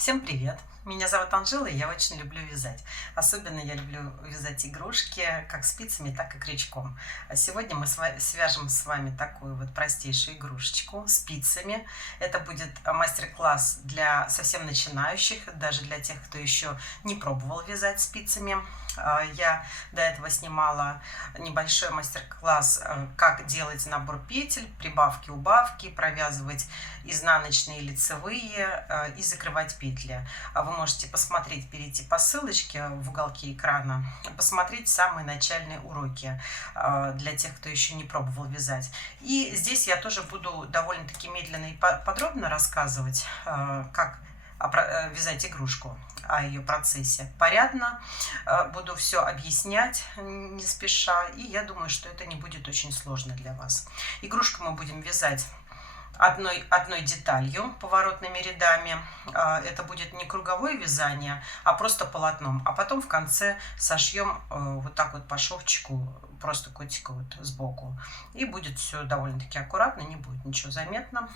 Всем привет! Меня зовут Анжела, и я очень люблю вязать. Особенно я люблю вязать игрушки как спицами, так и крючком. А сегодня мы свяжем с вами такую вот простейшую игрушечку спицами. Это будет мастер-класс для совсем начинающих, даже для тех, кто еще не пробовал вязать спицами. Я до этого снимала небольшой мастер-класс, как делать набор петель, прибавки-убавки, провязывать изнаночные, лицевые и закрывать петли. Вы можете посмотреть, перейти по ссылочке в уголке экрана, посмотреть самые начальные уроки для тех, кто еще не пробовал вязать. И здесь я тоже буду довольно-таки медленно и подробно рассказывать, как вязать игрушку, о ее процессе. Порядно буду все объяснять не спеша, и я думаю, что это не будет очень сложно для вас. Игрушку мы будем вязать одной деталью, поворотными рядами. Это будет не круговое вязание, а просто полотном. А потом в конце сошьем вот так вот по шовчику, просто котика вот сбоку. И будет все довольно-таки аккуратно, не будет ничего заметно.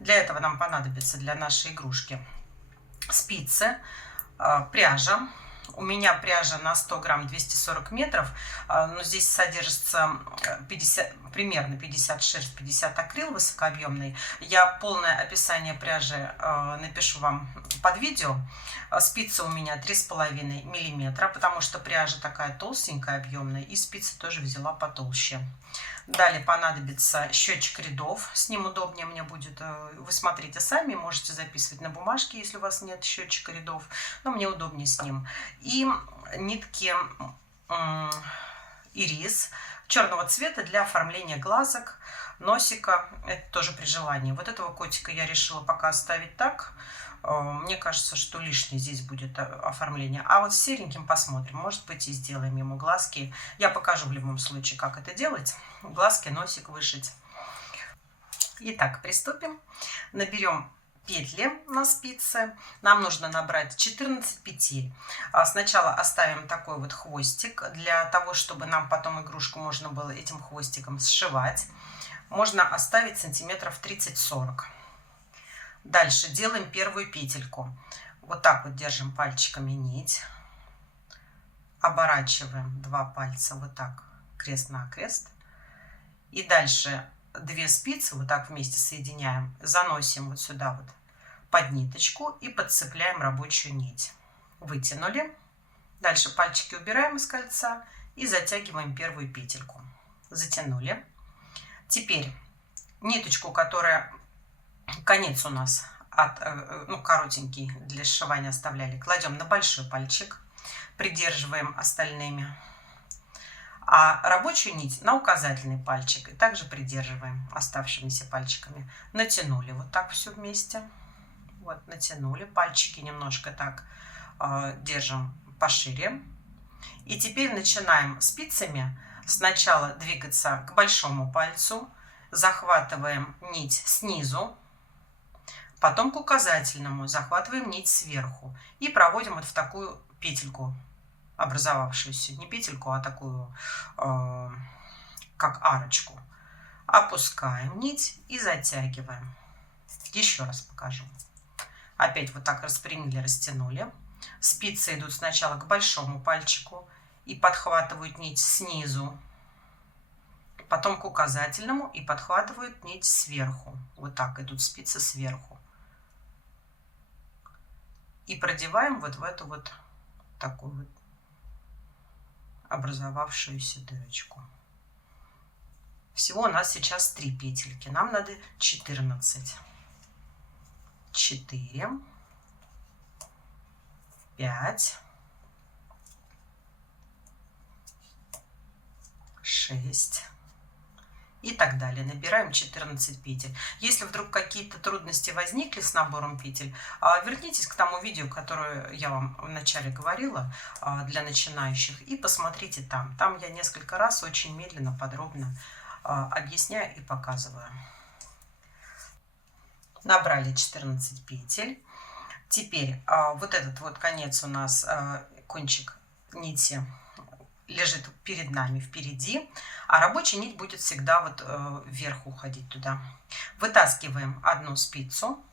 Для этого нам понадобится для нашей игрушки спицы, пряжа. У меня пряжа на 100 грамм 240 метров, но здесь содержится примерно 50 шерсть, 50 акрил высокообъемный. Я полное описание пряжи напишу вам под видео. Спицы у меня 3,5 миллиметра, потому что пряжа такая толстенькая, объемная, и спицы тоже взяла потолще. Далее понадобится счетчик рядов, с ним удобнее мне будет, вы смотрите сами, можете записывать на бумажке, если у вас нет счетчика рядов, но мне удобнее с ним. И нитки ирис черного цвета для оформления глазок, носика, это тоже при желании. Вот этого котика я решила пока оставить так. Мне кажется, что лишнее здесь будет оформление. А вот с сереньким посмотрим. Может быть, и сделаем ему глазки. Я покажу в любом случае, как это делать. Глазки, носик вышить. Итак, приступим. Наберем петли на спице. Нам нужно набрать 14 петель. Сначала оставим такой вот хвостик, для того, чтобы нам потом игрушку можно было этим хвостиком сшивать. Можно оставить сантиметров 30-40. Дальше делаем первую петельку. Вот так вот держим пальчиками нить. Оборачиваем 2 пальца вот так, крест-накрест. И дальше 2 спицы вот так вместе соединяем. Заносим вот сюда вот под ниточку и подцепляем рабочую нить. Вытянули. Дальше пальчики убираем из кольца и затягиваем первую петельку. Затянули. Теперь ниточку, которая конец у нас коротенький, для сшивания оставляли, кладем на большой пальчик, придерживаем остальными, а рабочую нить на указательный пальчик и также придерживаем оставшимися пальчиками. Натянули вот так все вместе, вот натянули, пальчики немножко так держим пошире, и теперь начинаем спицами сначала двигаться к большому пальцу, захватываем нить снизу, потом к указательному, захватываем нить сверху и проводим вот в такую петельку образовавшуюся. Не петельку, а такую, как арочку. Опускаем нить и затягиваем. Еще раз покажу. Опять вот так распрямили, растянули. Спицы идут сначала к большому пальчику и подхватывают нить снизу. Потом к указательному и подхватывают нить сверху. Вот так идут спицы сверху. И продеваем вот в эту вот такую вот образовавшуюся дырочку. Всего у нас сейчас 3 петельки. Нам надо 14. 4, 5, 6 и так далее. Набираем 14 петель. Если вдруг какие-то трудности возникли с набором петель, вернитесь к тому видео, которое я вам вначале говорила, для начинающих, и посмотрите там. Там я несколько раз очень медленно, подробно объясняю и показываю. Набрали 14 петель. Теперь вот этот вот конец у нас, кончик нити, лежит перед нами впереди, а рабочая нить будет всегда вот вверх уходить туда. Вытаскиваем одну спицу,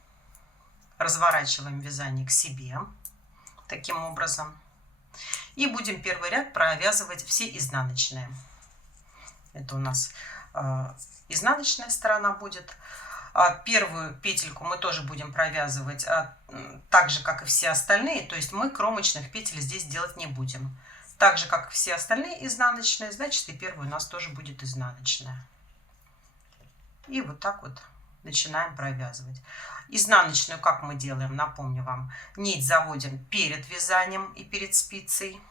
разворачиваем вязание к себе таким образом. И будем первый ряд провязывать все изнаночные. Это у нас изнаночная сторона будет. Первую петельку мы тоже будем провязывать так же, как и все остальные. То есть мы кромочных петель здесь делать не будем. Так же, как и все остальные изнаночные, значит и первая у нас тоже будет изнаночная. И вот так вот начинаем провязывать. Изнаночную как мы делаем, напомню вам. Нить заводим перед вязанием и перед спицей.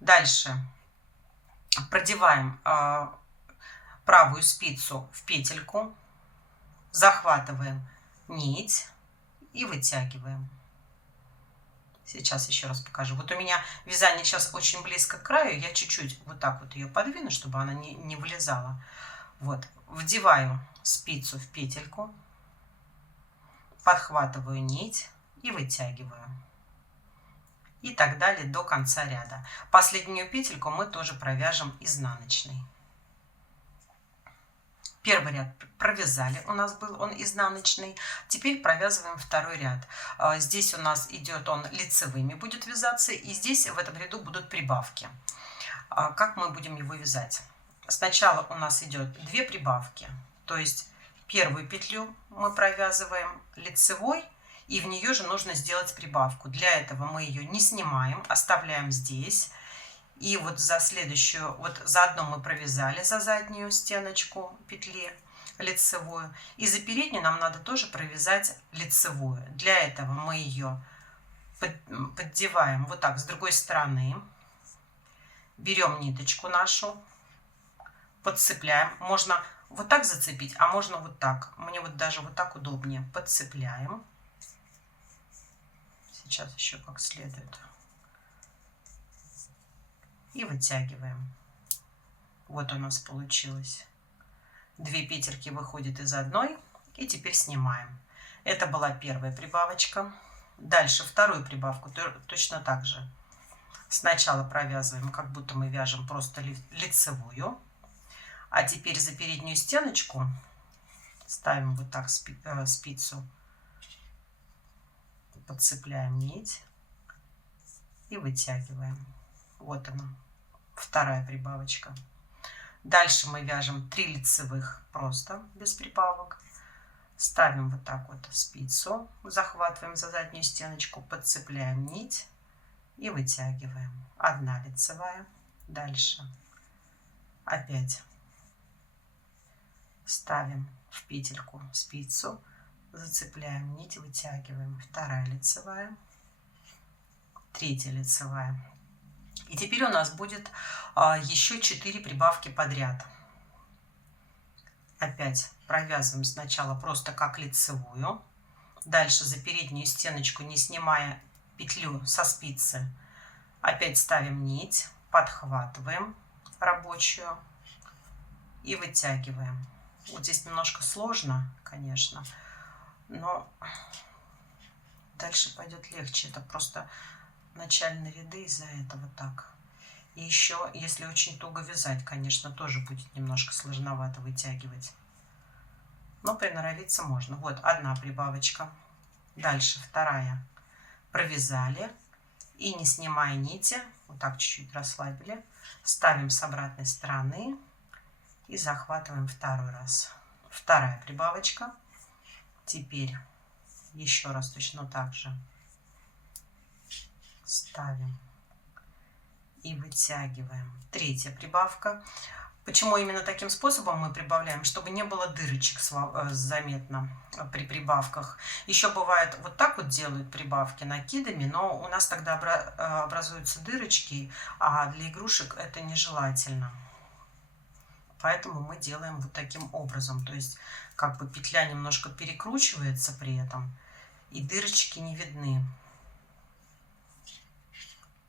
Дальше продеваем правую спицу в петельку, захватываем нить и вытягиваем. Сейчас еще раз покажу. Вот у меня вязание сейчас очень близко к краю. Я чуть-чуть вот так вот ее подвину, чтобы она не вылезала. Вот. Вдеваю спицу в петельку, подхватываю нить и вытягиваю. И так далее до конца ряда. Последнюю петельку мы тоже провяжем изнаночной. Первый ряд провязали, у нас был он изнаночный. Теперь провязываем второй ряд. Здесь у нас идет он лицевыми будет вязаться, и здесь в этом ряду будут прибавки. Как мы будем его вязать? Сначала у нас идет 2 прибавки, то есть первую петлю мы провязываем лицевой, и в нее же нужно сделать прибавку. Для этого мы ее не снимаем, оставляем здесь. И вот за следующую, вот за одну мы провязали за заднюю стеночку петли лицевую. И за переднюю нам надо тоже провязать лицевую. Для этого мы ее поддеваем вот так с другой стороны. Берем ниточку нашу, подцепляем. Можно вот так зацепить, а можно вот так. Мне вот даже вот так удобнее. Подцепляем. Сейчас еще как следует. И вытягиваем. Вот у нас получилось. 2 петельки выходят из одной. И теперь снимаем. Это была первая прибавочка. Дальше вторую прибавку точно так же. Сначала провязываем, как будто мы вяжем просто лицевую. А теперь за переднюю стеночку ставим вот так спицу. Подцепляем нить и вытягиваем. Вот она, вторая прибавочка. Дальше мы вяжем 3 лицевых просто без прибавок. Ставим вот так вот спицу, захватываем за заднюю стеночку, подцепляем нить и вытягиваем. 1 лицевая. Дальше опять ставим в петельку спицу, зацепляем нить, вытягиваем. 2 лицевая, 3 лицевая. И теперь у нас будет еще 4 прибавки подряд. Опять провязываем сначала просто как лицевую. Дальше за переднюю стеночку, не снимая петлю со спицы, опять ставим нить, подхватываем рабочую и вытягиваем. Вот здесь немножко сложно, конечно, но дальше пойдет легче. Это просто начальные ряды из-за этого так. И еще, если очень туго вязать, конечно, тоже будет немножко сложновато вытягивать. Но приноровиться можно. Вот 1 прибавочка. Дальше 2. Провязали. И не снимая нити, вот так чуть-чуть расслабили, ставим с обратной стороны и захватываем 2 раз. 2 прибавочка. Теперь еще раз точно так же ставим и вытягиваем. 3 прибавка. Почему именно таким способом мы прибавляем? Чтобы не было дырочек заметно при прибавках. Еще бывает вот так вот делают прибавки накидами, но у нас тогда образуются дырочки, а для игрушек это нежелательно. Поэтому мы делаем вот таким образом. То есть как бы петля немножко перекручивается при этом, и дырочки не видны.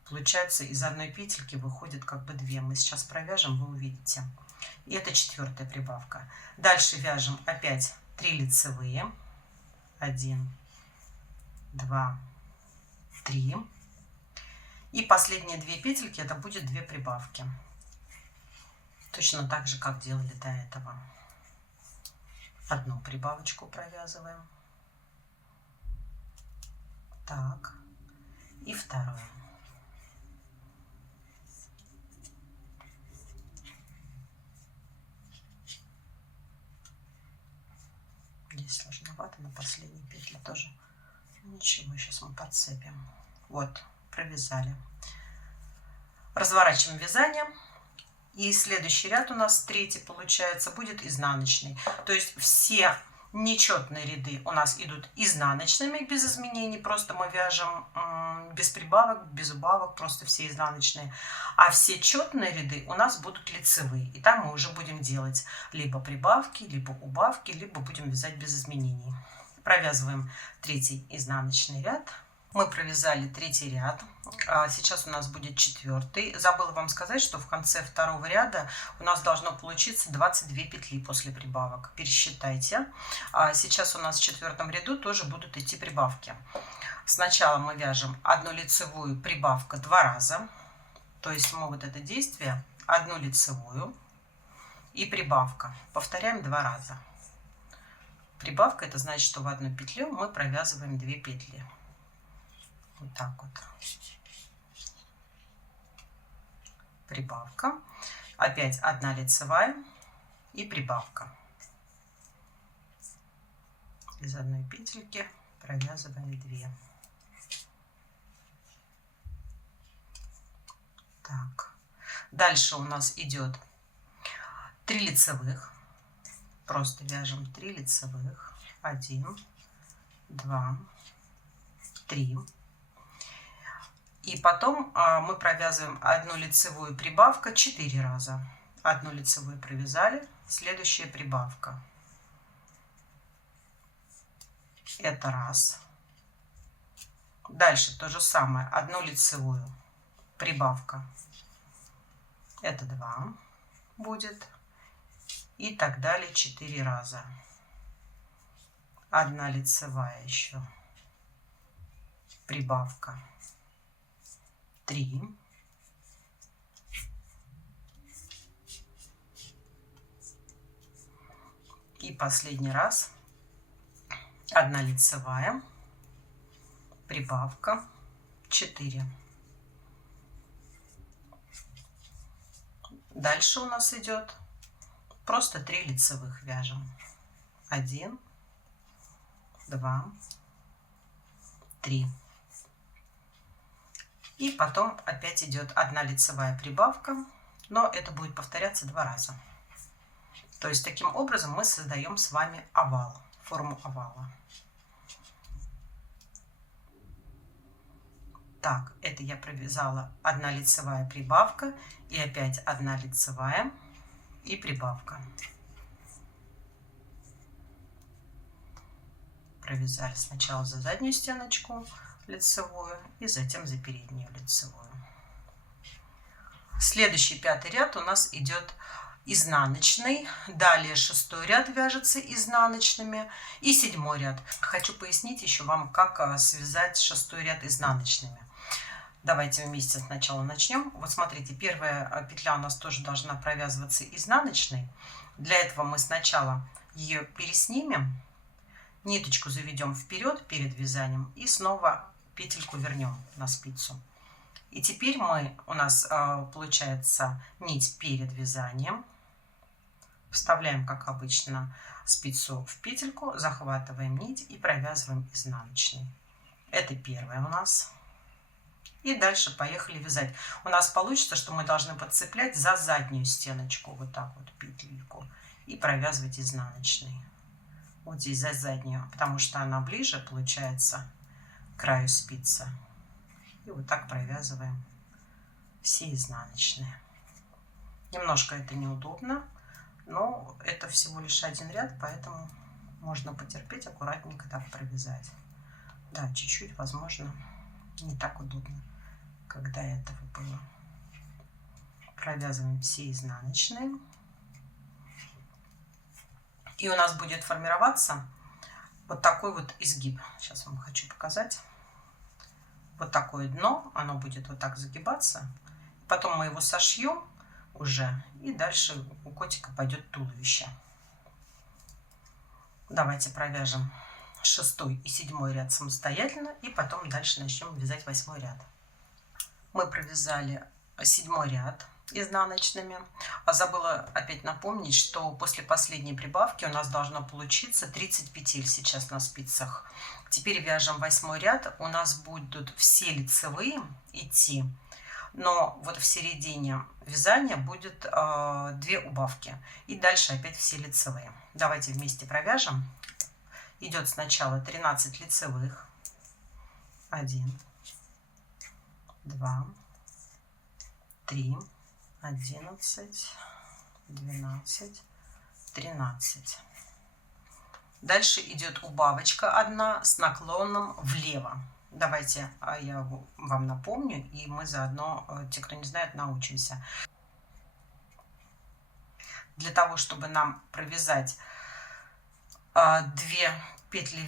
Получается, из одной петельки выходит как бы 2. Мы сейчас провяжем, вы увидите. И это 4 прибавка. Дальше вяжем опять 3 лицевые. 1, 2, 3. И последние 2 петельки это будет 2 прибавки. Точно так же, как делали до этого. 1 прибавочку провязываем. Так. И второе. Здесь сложновато на последней петле тоже. Ничего, сейчас мы подцепим. Вот, провязали. Разворачиваем вязание. И следующий ряд у нас, третий получается, будет изнаночный. То есть все нечетные ряды у нас идут изнаночными без изменений. Просто мы вяжем без прибавок, без убавок, просто все изнаночные. А все четные ряды у нас будут лицевые. И там мы уже будем делать либо прибавки, либо убавки, либо будем вязать без изменений. Провязываем третий изнаночный ряд. Мы провязали третий ряд. Сейчас у нас будет четвертый. Забыла вам сказать, что в конце второго ряда у нас должно получиться 22 петли после прибавок. Пересчитайте. Сейчас у нас в четвертом ряду тоже будут идти прибавки. Сначала мы вяжем одну лицевую, прибавка 2 раза. То есть мы вот это действие, одну лицевую и прибавка. Повторяем 2 раза. Прибавка — это значит, что в одну петлю мы провязываем 2 петли. Вот так вот. Прибавка. Опять одна лицевая и прибавка. Из одной петельки провязываем 2. Так. Дальше у нас идет 3 лицевых. Просто вяжем 3 лицевых. 1, 2, 3. И потом мы провязываем одну лицевую, прибавка 4 раза. Одну лицевую провязали, следующая прибавка. Это раз. Дальше то же самое, одну лицевую, прибавка. Это 2 будет. И так далее 4 раза. Одна лицевая еще, прибавка. 3. И последний раз одна лицевая, прибавка 4. Дальше у нас идет просто 3 лицевых вяжем. 1, 2, 3. И потом опять идет одна лицевая прибавка, но это будет повторяться 2 раза. То есть таким образом мы создаем с вами овал, форму овала. Так, это я провязала одна лицевая прибавка и опять одна лицевая и прибавка. Провязали сначала за заднюю стеночку лицевую и затем за переднюю лицевую. Следующий пятый ряд у нас идет изнаночный. Далее шестой ряд вяжется изнаночными и седьмой ряд. Хочу пояснить еще вам, как связать шестой ряд изнаночными. Давайте вместе сначала начнем. Вот смотрите, первая петля у нас тоже должна провязываться изнаночной. Для этого мы сначала ее переснимем, ниточку заведем вперед перед вязанием и снова петельку вернем на спицу. И теперь у нас получается нить перед вязанием. Вставляем, как обычно, спицу в петельку, захватываем нить и провязываем изнаночной. Это первая у нас. И дальше поехали вязать. У нас получится, что мы должны подцеплять за заднюю стеночку, вот так вот петельку, и провязывать изнаночной. Вот здесь за заднюю, потому что она ближе, получается, к краю спицы. И вот так провязываем все изнаночные. Немножко это неудобно, но это всего лишь один ряд, поэтому можно потерпеть, аккуратненько так провязать. Да, чуть-чуть, возможно, не так удобно, когда этого было. Провязываем все изнаночные. И у нас будет формироваться вот такой вот изгиб. Сейчас вам хочу показать. Вот такое дно, оно будет вот так загибаться. Потом мы его сошьем уже, и дальше у котика пойдет туловище. Давайте провяжем 6 и 7 ряд самостоятельно, и потом дальше начнем вязать 8 ряд. Мы провязали 7 ряд изнаночными. Забыла опять напомнить, что после последней прибавки у нас должно получиться 30 петель сейчас на спицах. Теперь вяжем 8 ряд. У нас будут все лицевые идти, но вот в середине вязания будет 2 убавки. И дальше опять все лицевые. Давайте вместе провяжем. Идет сначала 13 лицевых. 1, 2, 3, 11, 12, 13. Дальше идет убавочка одна с наклоном влево. Давайте я вам напомню, и мы заодно, те, кто не знает, научимся. Для того, чтобы нам провязать 2 петли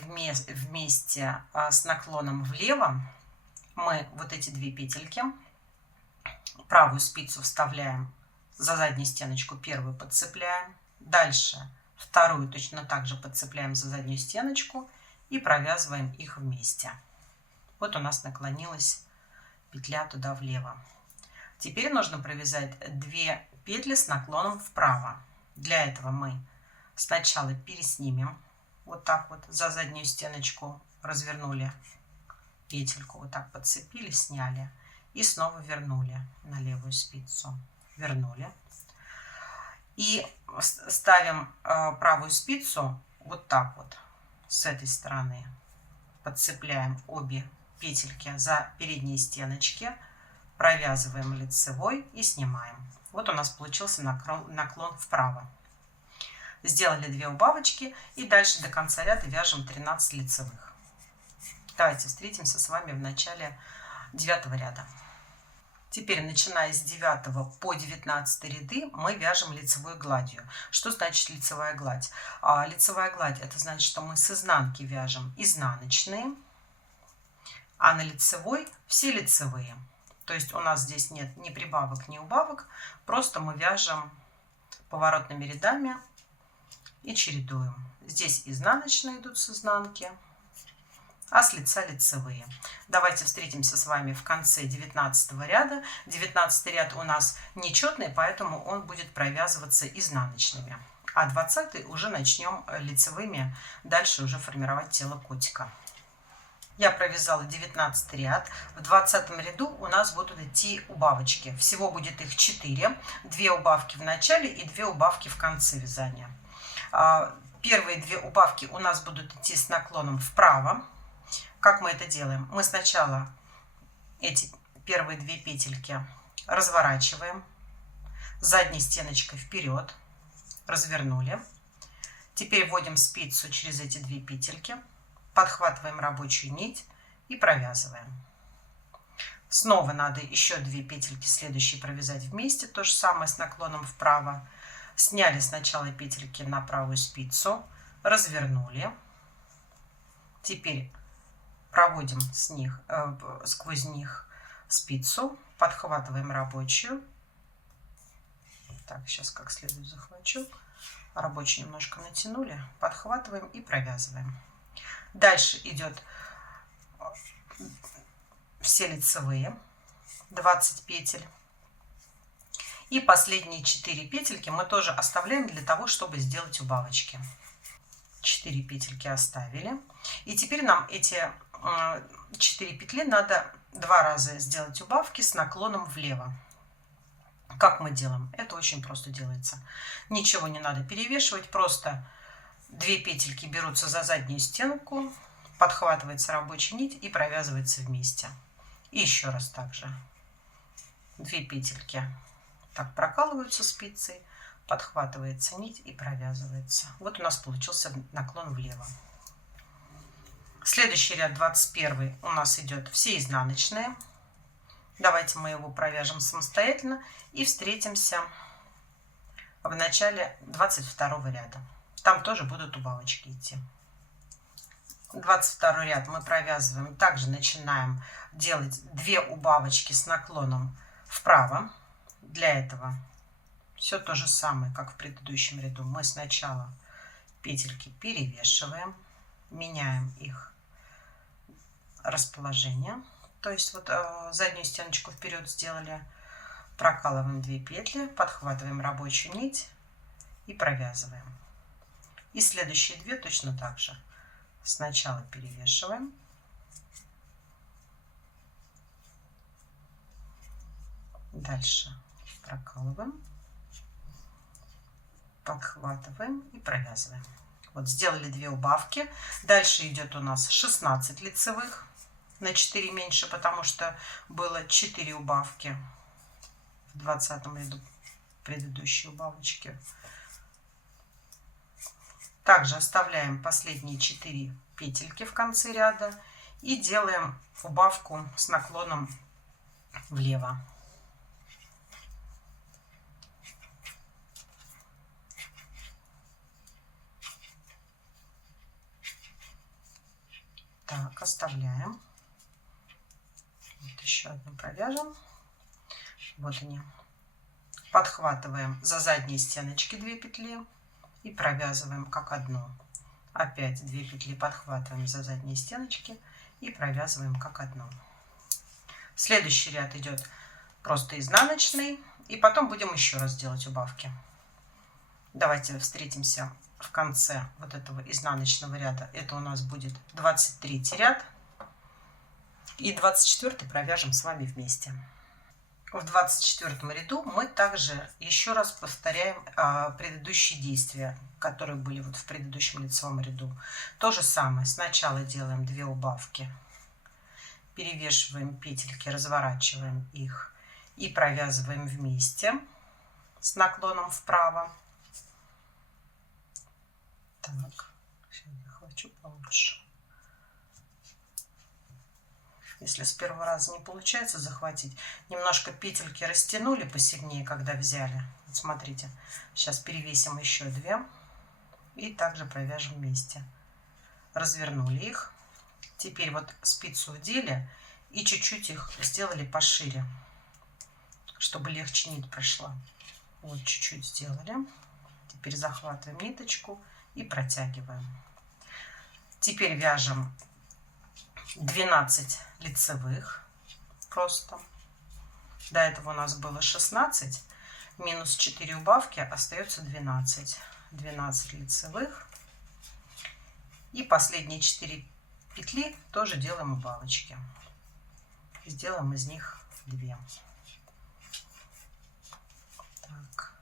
вместе с наклоном влево, мы вот эти 2 петельки, правую спицу вставляем за заднюю стеночку, первую подцепляем, дальше вторую точно так же подцепляем за заднюю стеночку и провязываем их вместе. Вот у нас наклонилась петля туда влево. Теперь нужно провязать 2 петли с наклоном вправо. Для этого мы сначала переснимем вот так вот за заднюю стеночку, развернули петельку, вот так подцепили, сняли и снова вернули на левую спицу, вернули. И ставим правую спицу вот так вот с этой стороны, подцепляем обе петельки за передние стеночки, провязываем лицевой и снимаем. Вот у нас получился наклон вправо. Сделали 2 убавочки и дальше до конца ряда вяжем 13 лицевых. Давайте встретимся с вами в начале 9 ряда. Теперь, начиная с 9 по 19 ряды, мы вяжем лицевой гладью. Что значит лицевая гладь? Лицевая гладь — это значит, что мы с изнанки вяжем изнаночные, а на лицевой все лицевые. То есть у нас здесь нет ни прибавок, ни убавок, просто мы вяжем поворотными рядами и чередуем. Здесь изнаночные идут с изнанки, а с лица лицевые. Давайте встретимся с вами в конце 19 ряда. 19 ряд у нас нечетный, поэтому он будет провязываться изнаночными. А 20 уже начнем лицевыми, дальше уже формировать тело котика. Я провязала 19 ряд. В 20 ряду у нас будут идти убавочки. Всего будет их 4. 2 убавки в начале и 2 убавки в конце вязания. Первые 2 убавки у нас будут идти с наклоном вправо. Как мы это делаем? Мы сначала эти первые 2 петельки разворачиваем задней стеночкой вперед, развернули. Теперь вводим спицу через эти 2 петельки, подхватываем рабочую нить и провязываем. Снова надо еще 2 петельки следующие провязать вместе, то же самое с наклоном вправо. Сняли сначала петельки на правую спицу, развернули. Теперь проводим сквозь них спицу, подхватываем рабочую. Так, сейчас как следует захвачу. Рабочую немножко натянули, подхватываем и провязываем. Дальше идет все лицевые, 20 петель. И последние 4 петельки мы тоже оставляем для того, чтобы сделать убавочки. 4 петельки оставили. И теперь нам эти 4 петли надо 2 раза сделать убавки с наклоном влево. Как мы делаем? Это очень просто делается. Ничего не надо перевешивать, просто 2 петельки берутся за заднюю стенку, подхватывается рабочая нить и провязывается вместе. И еще раз также 2 петельки так прокалываются спицей, подхватывается нить и провязывается. Вот у нас получился наклон влево. Следующий ряд, 21, у нас идет все изнаночные. Давайте мы его провяжем самостоятельно и встретимся в начале 22 ряда. Там тоже будут убавочки идти. 22 ряд мы провязываем. Также начинаем делать 2 убавочки с наклоном вправо. Для этого все то же самое, как в предыдущем ряду. Мы сначала петельки перевешиваем, меняем их расположение. То есть вот заднюю стеночку вперед сделали, прокалываем 2 петли, подхватываем рабочую нить и провязываем. И следующие 2 точно так же. Сначала перевешиваем, дальше прокалываем, подхватываем и провязываем. Вот сделали 2 убавки. Дальше идет у нас 16 лицевых, на 4 меньше, потому что было 4 убавки в 20 ряду предыдущей убавочки. Также оставляем последние 4 петельки в конце ряда и делаем убавку с наклоном влево. Так, оставляем. Вот еще одну провяжем. Вот они. Подхватываем за задние стеночки 2 петли и провязываем как одну. Опять 2 петли подхватываем за задние стеночки и провязываем как одну. Следующий ряд идет просто изнаночный, и потом будем еще раз делать убавки. Давайте встретимся в конце вот этого изнаночного ряда. Это у нас будет 23 ряд, и 24 провяжем с вами вместе. В 24 ряду мы также еще раз повторяем предыдущие действия, которые были вот в предыдущем лицевом ряду. То же самое. Сначала делаем 2 убавки, перевешиваем петельки, разворачиваем их и провязываем вместе с наклоном вправо. Так, сейчас я хочу получше. Если с первого раза не получается захватить, немножко петельки растянули посильнее, когда взяли. Вот смотрите, сейчас перевесим еще 2 и также провяжем вместе. Развернули их. Теперь вот спицу вдели и чуть-чуть их сделали пошире, чтобы легче нить прошла. Вот чуть-чуть сделали. Теперь захватываем ниточку и протягиваем. Теперь вяжем 12 лицевых просто. До этого у нас было 16, минус 4 убавки, остается 12. 12 лицевых. И последние 4 петли тоже делаем убавочки. Сделаем из них 2. Так.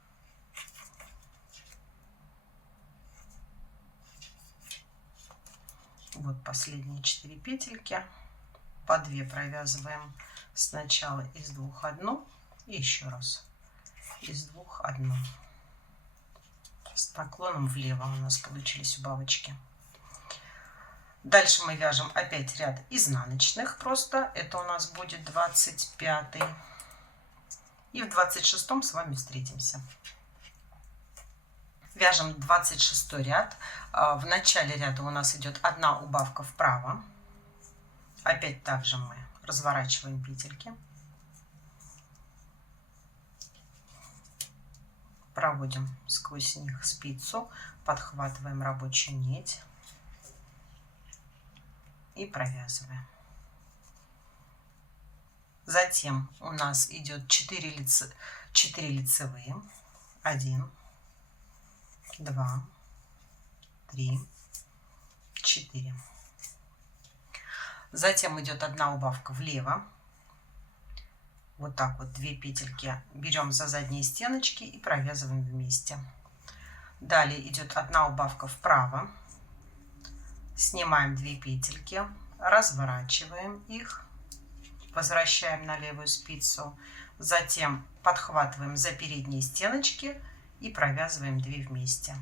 Вот последние 4 петельки, по 2 провязываем сначала из 2 одну и еще раз из 2 одну. С наклоном влево у нас получились убавочки. Дальше мы вяжем опять ряд изнаночных просто. Это у нас будет 25. И в 26 с вами встретимся. Вяжем 26 ряд. В начале ряда у нас идет 1 убавка вправо. Опять также мы разворачиваем петельки. Проводим сквозь них спицу, подхватываем рабочую нить и провязываем. Затем у нас идет 4 лицевые. 1, 2, 3, 4. Затем идет 1 убавка влево. Вот так вот 2 петельки берем за задние стеночки и провязываем вместе. Далее идет 1 убавка вправо. Снимаем 2 петельки, разворачиваем их, возвращаем на левую спицу. Затем подхватываем за передние стеночки и провязываем 2 вместе.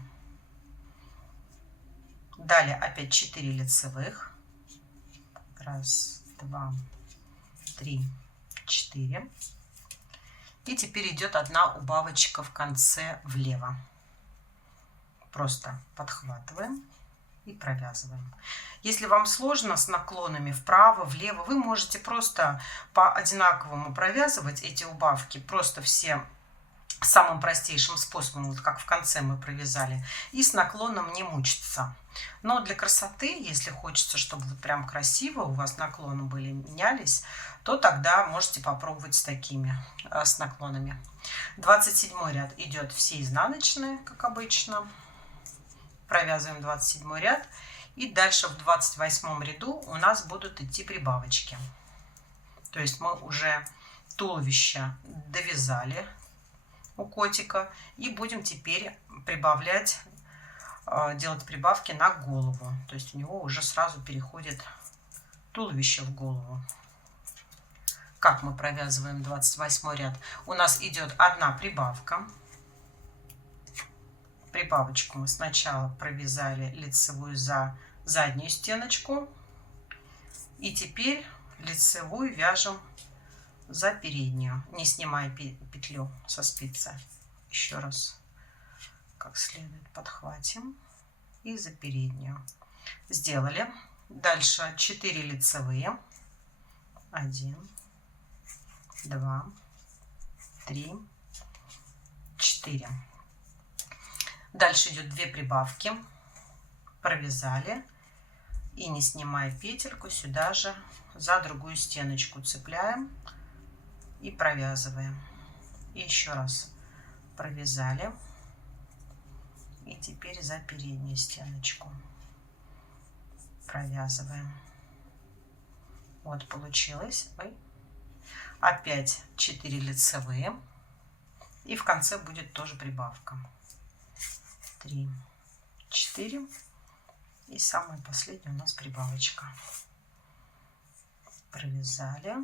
Далее опять 4 лицевых. 1, 2, 3, 4. И теперь идет 1 убавочка в конце влево. Просто подхватываем и провязываем. Если вам сложно с наклонами вправо, влево, вы можете просто по одинаковому провязывать эти убавки, просто все самым простейшим способом, вот как в конце мы провязали, и с наклоном не мучиться. Но для красоты, если хочется, чтобы вот прям красиво у вас наклоны были, менялись, то тогда можете попробовать с такими, с наклонами. 27 ряд идет все изнаночные, как обычно. Провязываем 27 ряд. И дальше в 28 ряду у нас будут идти прибавочки. То есть мы уже туловище довязали у котика. И будем теперь прибавлять, делать прибавки на голову. То есть у него уже сразу переходит туловище в голову. Как мы провязываем 28 ряд? У нас идет одна прибавка. Прибавочку мы сначала провязали лицевую за заднюю стеночку. И теперь лицевую вяжем за переднюю, не снимая петлю со спицы. Еще раз как следует подхватим и за переднюю. Сделали. Дальше 4 лицевые. 1, 2, 3, 4. Дальше идет 2 прибавки. Провязали. И не снимая петельку, сюда же за другую стеночку цепляем и провязываем. И еще раз провязали. И теперь за переднюю стеночку провязываем. Вот получилось. Ой. Опять 4 лицевые. И в конце будет тоже прибавка. 3, 4. И самая последняя у нас прибавочка. Провязали.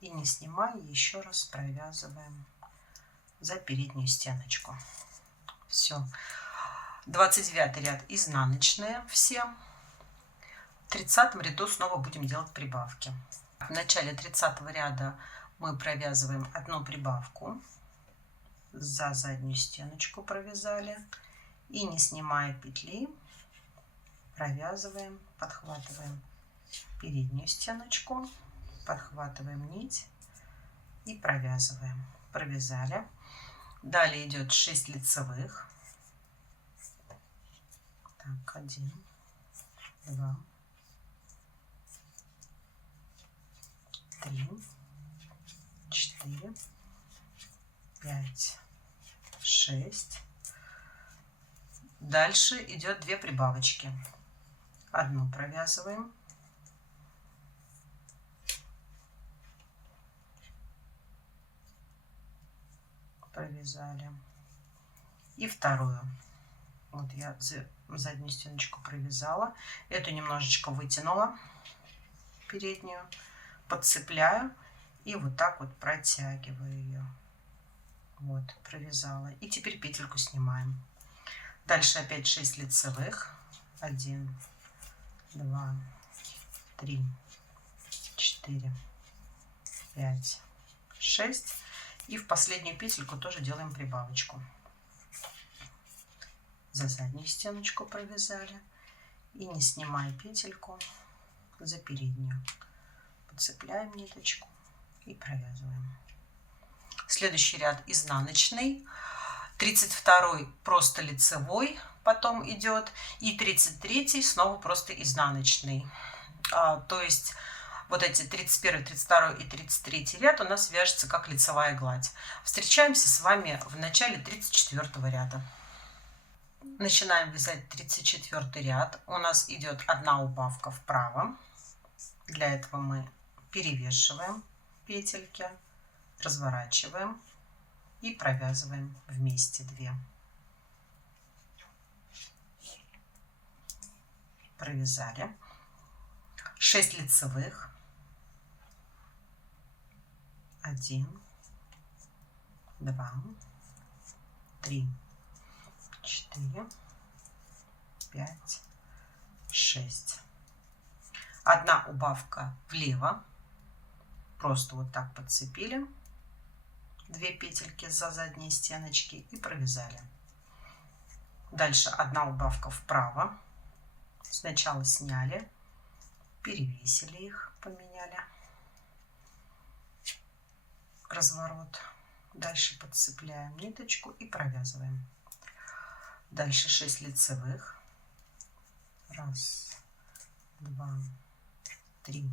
И не снимая, еще раз провязываем за переднюю стеночку. Все. 29 ряд изнаночные все. В 30 ряду снова будем делать прибавки. В начале 30 ряда мы провязываем одну прибавку. За заднюю стеночку провязали. И не снимая петли, провязываем, подхватываем переднюю стеночку, подхватываем нить и провязываем. Провязали. Далее идет 6 лицевых. Так, 1, 2, 3, 4, 5, 6. Дальше идет 2 прибавочки. Одну провязываем. Провязали. И вторую. Вот я заднюю стеночку провязала. Эту немножечко вытянула, переднюю. Подцепляю и вот так вот протягиваю ее. Вот, провязала. И теперь петельку снимаем. Дальше опять 6 лицевых. 1, 2, 3, 4, 5, 6. И в последнюю петельку тоже делаем прибавочку. За заднюю стеночку провязали. И не снимая петельку, за переднюю. Подцепляем ниточку и провязываем. Следующий ряд изнаночный. 32 просто лицевой потом идет. И 33 снова просто изнаночный. То есть вот эти 31, 32 и 33 ряд у нас вяжется как лицевая гладь. Встречаемся с вами в начале 34 ряда. Начинаем вязать 34 ряд. У нас идет одна убавка вправо. Для этого мы перевешиваем петельки, разворачиваем и провязываем вместе 2. Провязали. 6 лицевых. 1, 2, 3, 4, 5, 6. Одна убавка влево. Просто вот так подцепили 2 петельки за задние стеночки и провязали. Дальше одна убавка вправо. Сначала сняли, перевесили их, поменяли разворот. Дальше подцепляем ниточку и провязываем. Дальше 6 лицевых. Раз, два, три,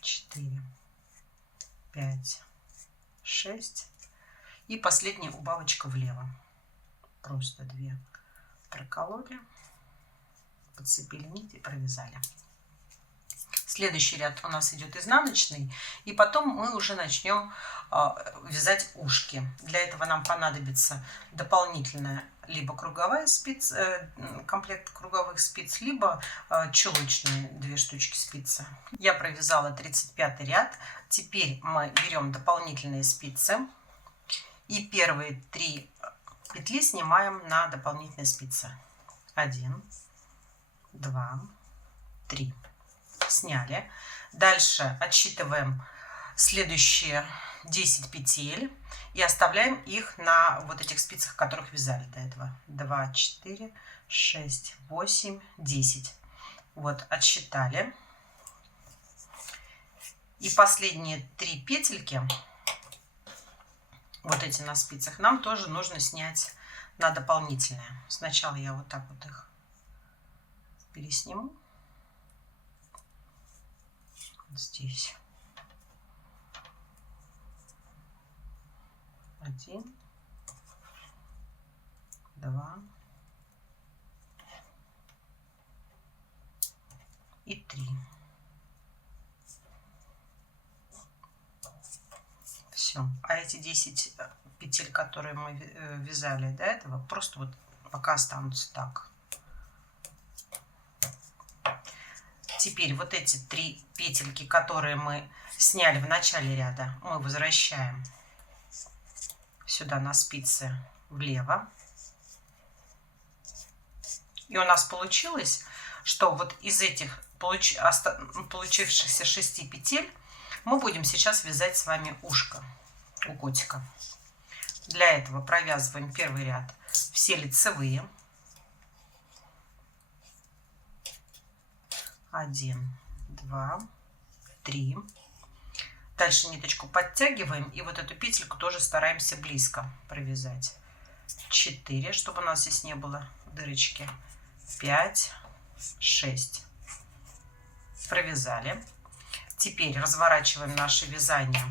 4, 5, 6. И последняя убавочка влево. Просто 2 прокололи, подцепили нить и провязали. Следующий ряд у нас идет изнаночный, и потом мы уже начнем вязать ушки. Для этого нам понадобится дополнительная либо круговая спица, комплект круговых спиц, либо чулочные 2 штучки спицы. Я провязала 35 ряд. Теперь мы берем дополнительные спицы и первые 3 петли снимаем на дополнительные спицы. 1, 2, 3. Сняли. Дальше отсчитываем следующие 10 петель и оставляем их на вот этих спицах, которых вязали до этого. 2, 4, 6, 8, 10. Вот, отсчитали. И последние 3 петельки, вот эти на спицах, нам тоже нужно снять на дополнительные. Сначала я вот так вот их пересниму. Здесь 1, 2 и 3. Все. А эти 10 петель, которые мы вязали до этого, просто вот пока останутся так. Теперь вот эти 3 петельки, которые мы сняли в начале ряда, мы возвращаем сюда на спицы влево. И у нас получилось, что вот из этих получившихся 6 петель мы будем сейчас вязать с вами ушко у котика. Для этого провязываем первый ряд все лицевые. 1, 2, 3. Дальше ниточку подтягиваем и вот эту петельку тоже стараемся близко провязать. 4, чтобы у нас здесь не было дырочки. 5, 6. Провязали. Теперь разворачиваем наше вязание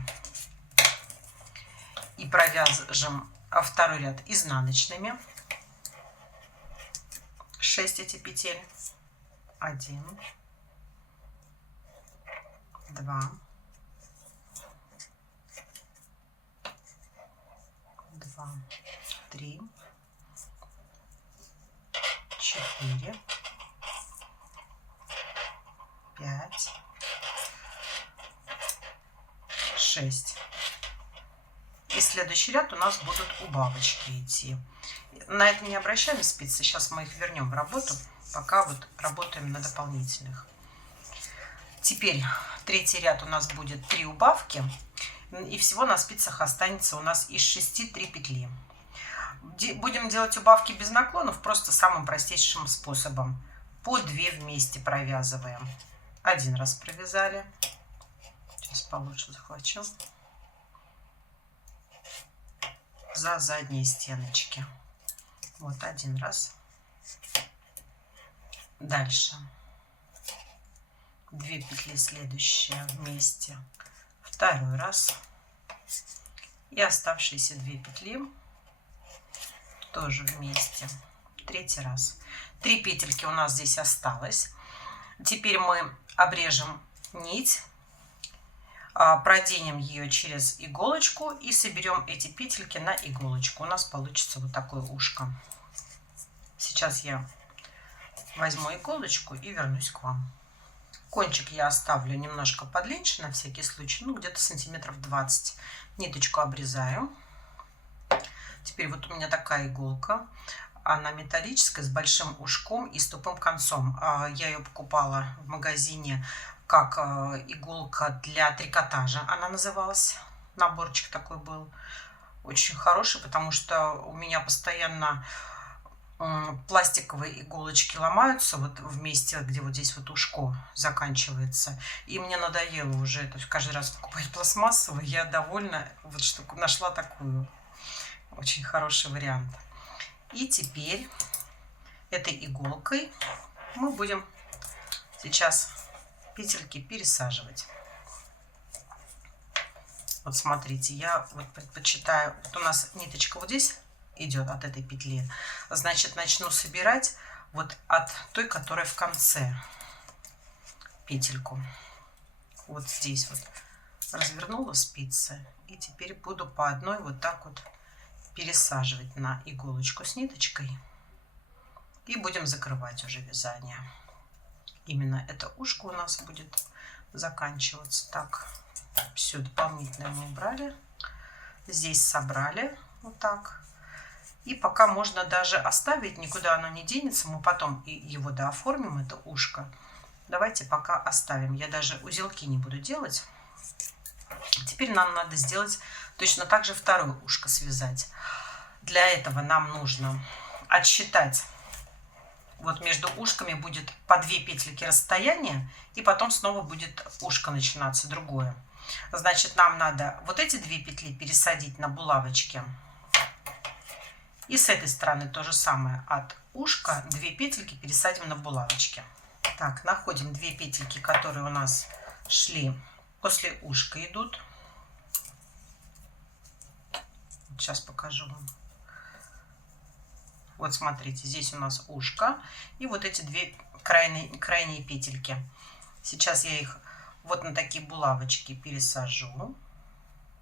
и провяжем второй ряд изнаночными. 6 эти петель. 1, 2, 3, 4, 5, 6. И следующий ряд у нас будут убавочки идти. На это не обращаем спицы. Сейчас мы их вернем в работу. Пока вот работаем на дополнительных. Теперь третий ряд у нас будет 3 убавки. И всего на спицах останется у нас из 6 3 петли. Будем делать убавки без наклонов просто самым простейшим способом. По 2 вместе провязываем. 1 раз провязали. Сейчас получше захвачу. За задние стеночки. Вот 1 раз. Дальше 2 петли следующие вместе, 2 раз, и оставшиеся 2 петли тоже вместе, 3 раз. 3 петельки у нас здесь осталось. Теперь мы обрежем нить, проденем ее через иголочку и соберем эти петельки на иголочку. У нас получится вот такое ушко. Сейчас я возьму иголочку и вернусь к вам. Кончик я оставлю немножко подлиннее, на всякий случай, ну где-то сантиметров 20. Ниточку обрезаю. Теперь вот у меня такая иголка. Она металлическая, с большим ушком и с тупым концом. Я ее покупала в магазине как иголка для трикотажа. Она называлась. Наборчик такой был. Очень хороший, потому что у меня постоянно пластиковые иголочки ломаются вот в месте, где вот здесь вот ушко заканчивается. И мне надоело уже это каждый раз покупать пластмассовую. Я довольна, вот что нашла такую. Очень хороший вариант. И теперь этой иголкой мы будем сейчас петельки пересаживать. Вот смотрите, я вот предпочитаю, вот у нас ниточка вот здесь идет от этой петли, значит, начну собирать вот от той, которая в конце, петельку. Вот здесь вот развернула спицы, и теперь буду по одной вот так вот пересаживать на иголочку с ниточкой, и будем закрывать уже вязание. Именно это ушко у нас будет заканчиваться. Так, все дополнительное мы убрали, здесь собрали вот так. И пока можно даже оставить, никуда оно не денется, мы потом его дооформим, это ушко. Давайте пока оставим, я даже узелки не буду делать. Теперь нам надо сделать точно так же второе ушко связать. Для этого нам нужно отсчитать, вот между ушками будет по 2 петельки расстояния, и потом снова будет ушко начинаться другое. Значит, нам надо вот эти 2 петли пересадить на булавочки. И с этой стороны то же самое, от ушка 2 петельки пересадим на булавочки. Так, находим 2 петельки, которые у нас шли после ушка идут. Сейчас покажу вам. Вот смотрите, здесь у нас ушко и вот эти 2 крайние петельки. Сейчас я их вот на такие булавочки пересажу.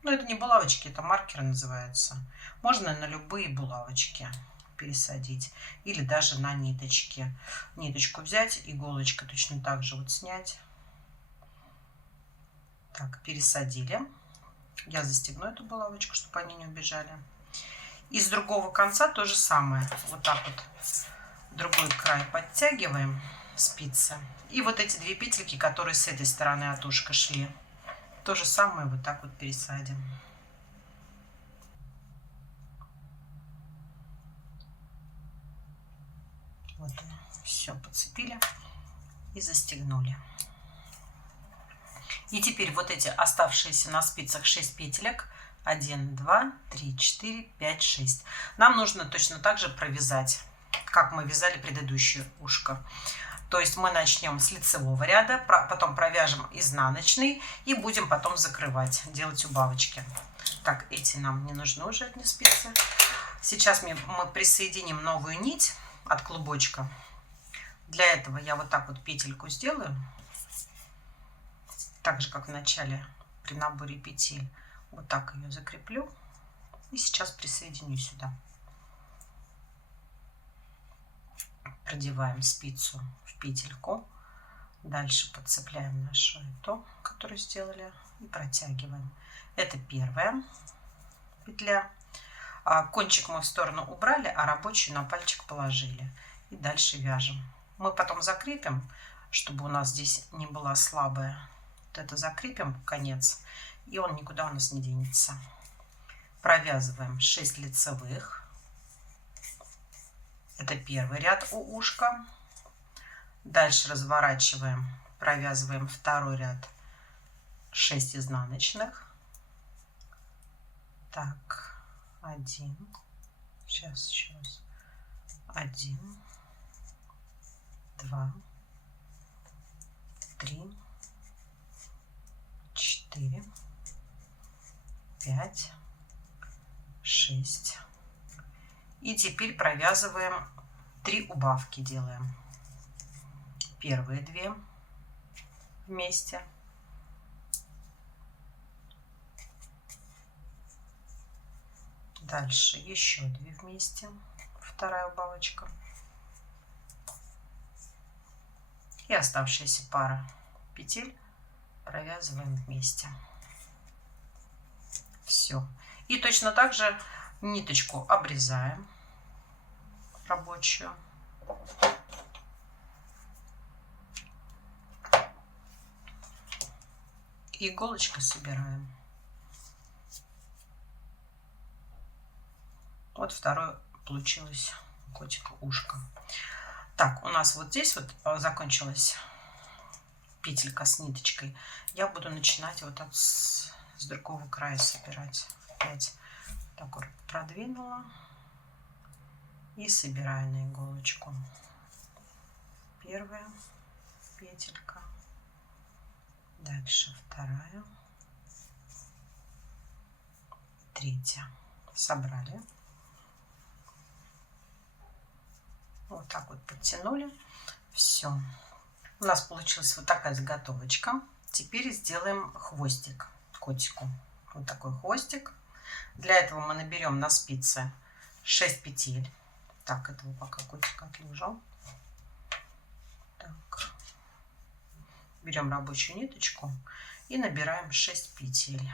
Но это не булавочки, это маркеры называются. Можно на любые булавочки пересадить или даже на ниточки. Ниточку взять, иголочка точно так же вот снять. Так, пересадили. Я застегну эту булавочку, чтобы они не убежали. И с другого конца то же самое. Вот так вот другой край подтягиваем спицы. И вот эти 2 петельки, которые с этой стороны от ушка шли, то же самое вот так вот пересадим. Вот все подцепили и застегнули. И теперь вот эти оставшиеся на спицах 6 петелек, 1, 2, 3, 4, 5, 6, нам нужно точно так же провязать, как мы вязали предыдущее ушко. То есть мы начнем с лицевого ряда, потом провяжем изнаночный и будем потом закрывать, делать убавочки. Так, эти нам не нужны уже, одни спицы. Сейчас мы присоединим новую нить от клубочка. Для этого я вот так вот петельку сделаю, так же как в начале при наборе петель. Вот так ее закреплю и сейчас присоединю сюда. Продеваем спицу в петельку, дальше подцепляем нашу эту, которую сделали, и протягиваем. Это первая петля. Кончик мы в сторону убрали, а рабочую на пальчик положили. И дальше вяжем. Мы потом закрепим, чтобы у нас здесь не была слабая. Вот это закрепим конец, и он никуда у нас не денется. Провязываем 6 лицевых. Это первый ряд у ушка. Дальше разворачиваем, провязываем второй ряд 6 изнаночных. Так, 1. Сейчас еще раз. 1, 2, 3, 4, 5, 6. И теперь провязываем 3 убавки, делаем. Первые 2 вместе. Дальше еще 2 вместе. Вторая убавочка. И оставшаяся пара петель провязываем вместе. Все. И точно так же ниточку обрезаем рабочую. И иголочкой собираем. Вот второе получилось котика ушко. Так, у нас вот здесь вот закончилась петелька с ниточкой. Я буду начинать вот с другого края собирать. Опять так вот продвинула и собираю на иголочку первая петелька, дальше вторая, третья. Собрали. Вот так вот подтянули. Все. У нас получилась вот такая заготовочка. Теперь сделаем хвостик котику. Вот такой хвостик. Для этого мы наберем на спице 6 петель. Так, этого пока котик отложил. Так. Берем рабочую ниточку и набираем 6 петель.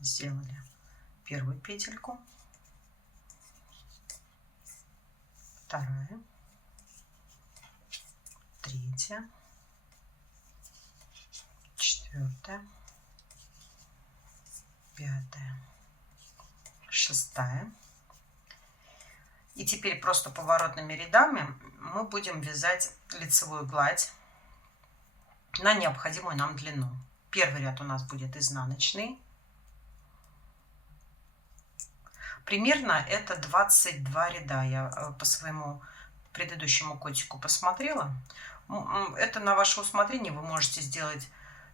Сделали первую петельку, вторая, третья, четвертая, пятая, шестая. И теперь просто поворотными рядами мы будем вязать лицевую гладь на необходимую нам длину. Первый ряд у нас будет изнаночный. Примерно это 22 ряда. Я по своему предыдущему котику посмотрела. Это на ваше усмотрение. Вы можете сделать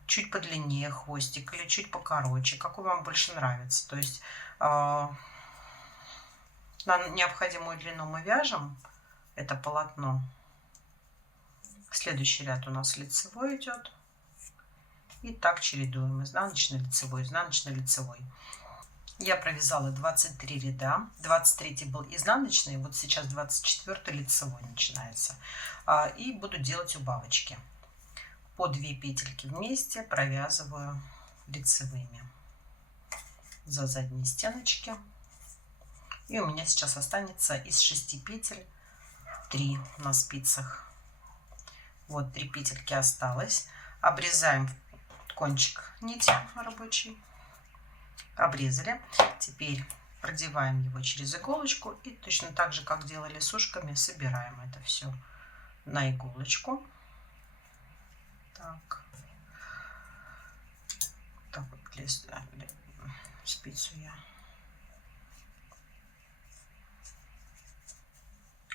чуть подлиннее хвостик или чуть покороче, какой вам больше нравится. То есть на необходимую длину мы вяжем это полотно. Следующий ряд у нас лицевой идет. И так чередуем. Изнаночный, лицевой, изнаночный, лицевой. Я провязала 23 ряда. 23 был изнаночный, вот сейчас 24 лицевой начинается. И буду делать убавочки. По 2 петельки вместе провязываю лицевыми за задние стеночки. И у меня сейчас останется из 6 петель 3 на спицах. Вот 3 петельки осталось. Обрезаем кончик нити рабочей. Обрезали. Теперь продеваем его через иголочку и точно так же, как делали с ушками, собираем это все на иголочку. Так, так вот спицу я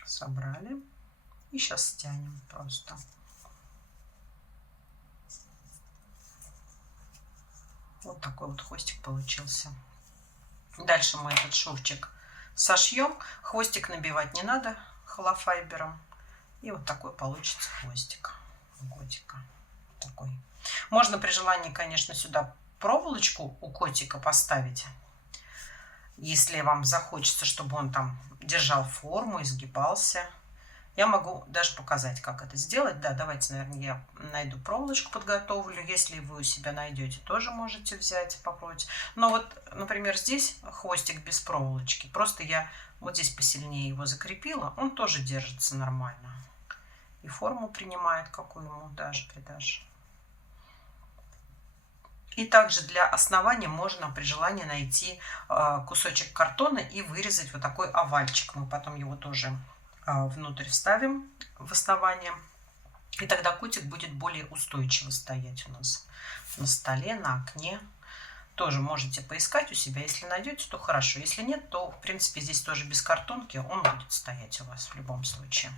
собрали и сейчас стянем просто. Вот такой вот хвостик получился. Дальше мы этот шовчик сошьем. Хвостик набивать не надо холофайбером. И вот такой получится хвостик у котика. Такой. Можно при желании, конечно, сюда проволочку у котика поставить. Если вам захочется, чтобы он там держал форму, изгибался. Я могу даже показать, как это сделать. Да, давайте, наверное, я найду проволочку, подготовлю. Если вы у себя найдете, тоже можете взять, попробовать. Но вот, например, здесь хвостик без проволочки. Просто я вот здесь посильнее его закрепила. Он тоже держится нормально. И форму принимает, какую ему даже придашь. И также для основания можно при желании найти кусочек картона и вырезать вот такой овальчик. Мы потом его тоже внутрь вставим в основание, и тогда котик будет более устойчиво стоять у нас на столе, на окне. Тоже можете поискать у себя, если найдете, то хорошо, если нет, то в принципе здесь тоже без картонки он будет стоять у вас в любом случае.